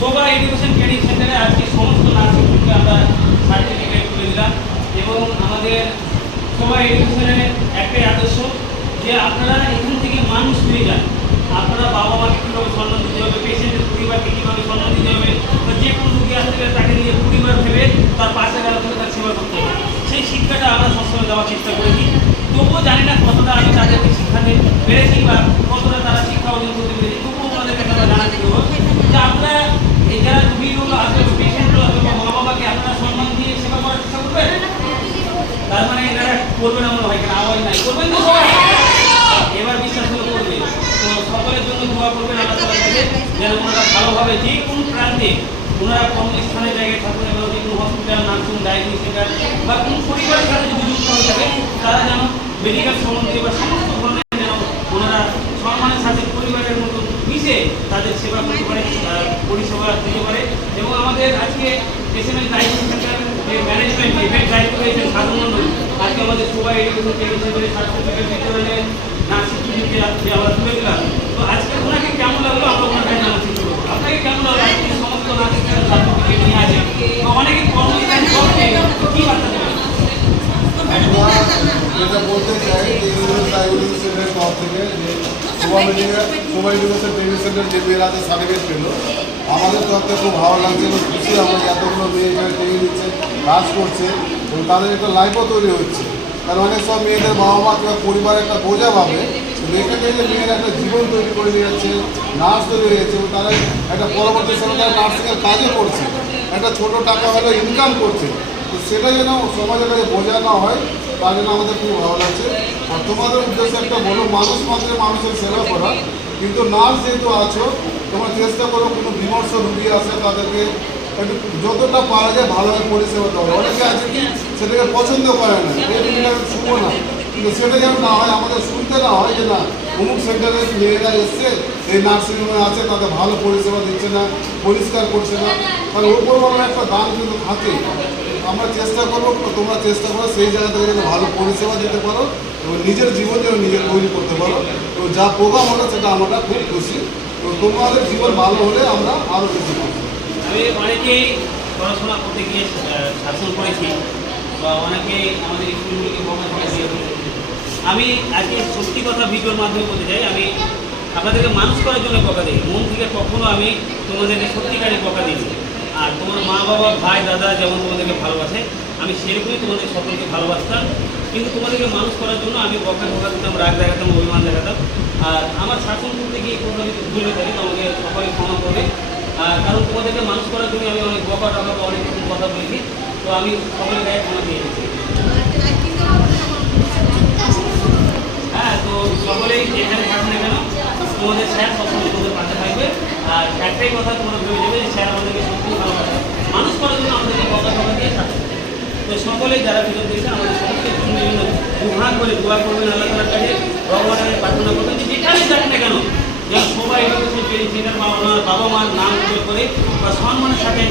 শোভা education training সেন্টারে আজকে সমস্ত নার্সিংকে আমরা সার্টিফিকেট তুলে দিলাম এবং আমাদের শোভা এডুকেশনের একটাই আদর্শ যে আপনারা এখান থেকে মানুষ পেয়ে যান। আপনারা বাবা মাকে কীভাবে সম্মান দিতে হবে, পেশেন্টের পরিবারকে কীভাবে সম্মান দিতে হবে, বা যে কোনো রুগী আসতে গেলে তাকে নিয়ে পরিবার ভেবে তার পাশে গেলে তার সেবা করতে হবে, সেই শিক্ষাটা আমরা সবসময় দেওয়ার চেষ্টা করেছি। তবুও জানি না কতটা আমি তাদেরকে শিক্ষাতে পেরেছি বা কতটা তারা শিক্ষা অর্জন করতে পেরেছি, তবুও আমাদেরকে আমরা জানাতে দেবো যে আপনারা এই যারা রুগীগুলো আসবে, পেশেন্টগুলো আসবে বা মা বাবাকে আপনারা সম্মান দিয়ে সেবা করার চেষ্টা করবেন। তার মানে এনারা করবে না মনে হয়, কেন আওয়াজ নাই, করবেন তো সবাই? এবার বিশ্বাস করে করবে। তো সকলের জন্য দোয়া করবেন আল্লাহ তাআলার কাছে যেন ওনারা ভালোভাবে যে কোনো প্রান্তে ওনারা কর্মস্থানের জায়গায় থাকুন এবং যে কোনো হসপিটাল, নার্সিং, ডায়াগনোস সেন্টার বা কোনো পরিবারের সাথে যদি যুক্ত হয়ে থাকে তারা যেন মেডিকেল সম্বন্ধে বা সমস্ত ধরনের যেন ওনারা সম্মানের সাথে পরিবারের মতো মিশে তাদের সেবা করতে পারে, পরিষেবা দিতে পারে। এবং আমাদের আজকে এসএমএস ডায়াগনোস সেন্টার যে ম্যানেজমেন্ট ইভেন্ট দায়িত্ব রয়েছেন সাধারণ আজকে আমাদের সবাই এডুকেশন ট্রেনিং সেন্টারে সার্টিফিকেট বিতরণে নার্সিং যে আমরা তুলে দিলাম। তো আজকে ওনাকে কেমন লাগলো আমরা ওনার কাছে জানার চেষ্টা করবো। আপনাকে কেমন লাগলো আজকে সমস্ত নার্সিং সার্টিফিকেট নিয়ে আসে তো অনেকে কর্মস্থান করছে, কী বার্তা দেবেন? যেটা বলতে চাই যে ডায়াগনোস সেন্টারের তরফ থেকে যে শোভা এডুকেশন ট্রেনিং সেন্টার যে মেয়েরা সার্টিফিকেট পেল, আমাদের তরফ থেকে খুব ভালো লাগছে এবং খুশি আমরা এতগুলো মেয়ে এখানে ট্রেনিং দিচ্ছে, কাজ করছে এবং তাদের একটা লাইফও তৈরি হচ্ছে। কারণ অনেক সব মেয়েদের বাবা মা কিংবা পরিবারের একটা বোঝা পাবে, এখান থেকে মেয়েরা একটা জীবন তৈরি করে নিয়ে যাচ্ছে, নার্স তৈরি হয়ে যাচ্ছে এবং তারা একটা পরবর্তী সময় তারা নার্সিংয়ের কাজও করছে, একটা ছোটো টাকা হলেও ইনকাম করছে। তো সেটা যেন সমাজের কাছে বোঝা না হয় তার জন্য আমাদের খুব ভালো লাগছে। আর তোমাদের উদ্দেশ্য একটা বলো, মানুষ মাত্রে মানুষের সেবা করা, কিন্তু নার্স যেহেতু আছো তোমরা চেষ্টা করো কোনো বিমর্ষ রুগী আসে তাদেরকে একটু যতটা পারা যায় ভালোভাবে পরিষেবা দেওয়া। অনেকে আছে কি সেটাকে পছন্দ করে না, এই রুগীটা শুভ না, কিন্তু সেটা যেন না হয়, আমাদের শুনতে না হয় যে না অমুক সেন্টারে মেয়েরা এসছে, এই নার্সিংহোমে আছে, তাদের ভালো পরিষেবা দিচ্ছে না, পরিষ্কার করছে না, তাহলে ওপরওয়ালা একটা দান কিন্তু থাকে। আমরা চেষ্টা করবো, তোমরা চেষ্টা করো সেই জায়গা থেকে যেন ভালো পরিষেবা দিতে পারো এবং নিজের জীবন যেন নিজের তৈরি করতে পারো। তো যা প্রোগ্রাম হলো সেটা আমরা খুব খুশি। তো তোমাদের জীবন ভালো হলে আমরা আরও বেশি খুশি। আমি অনেকেই পড়াশোনা করতে গিয়ে শাসন করেছি বা অনেকে আমাদের স্কুলগুলিকে বকাঝকা দিয়ে করেছি। আমি আজকে সত্যি কথা ভিডিওর মাধ্যমে বলতে চাই, আমি আপনাদেরকে মানুষ করার জন্য বকা দিই, মন থেকে কখনো আমি তোমাদেরকে সত্যিকারে বকা দিইনি। আর তোমার মা বাবা ভাই দাদা যেমন তোমাদেরকে ভালোবাসে আমি সেরকমই তোমাদের সকলকে ভালোবাসতাম, কিন্তু তোমাদেরকে মানুষ করার জন্য আমি বকা ঢোকা দিতাম, রাগ দেখাতাম, অভিমান দেখাতাম। আর আমার শাসন করতে গিয়ে কোনো যদি ভুল হয়ে থাকে তোমাকে সকলে ক্ষমা করবে। কারণ তোমাদেরকে মানুষ করার জন্য আমি অনেক বকা টকা বা অনেক রকম কথা বলেছি, তো আমি সকলের গায়ে ক্ষমা দিয়ে দিচ্ছি। হ্যাঁ, তো সকলেই যেখানে থাকুন না কেন তোমাদের স্যার সবসময় তোমাদের পাশে থাকবে। আর একটাই কথা তোমরা ভেবে যাবে যে স্যার আমাদেরকে সত্যি ভালোবাসে, মানুষ করার জন্য আমাদেরকে বকা টকা দিয়ে থাকবে। তো সকলেই যারা ভিডিও দেখছেন আমাদের সমস্ত জন্য দুহাত করে দোয়া করবেন, আল্লাহ তাআলার কাছে ভগবানের প্রার্থনা করবেন যে যেখানে যাক না কেন যেন সবাই এডুকেশন ট্রেনিং সেন্টার বা ওনার বাবা মার নাম উল্লেখ করে বা সম্মানের সাথে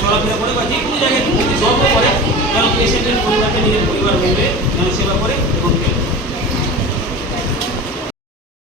চলাফেরা করে বা যে কোনো জায়গায় গর্ব করে যেন পেশেন্টের পরিবারকে নিজের পরিবার ভেবে যেন সেবা করে এবং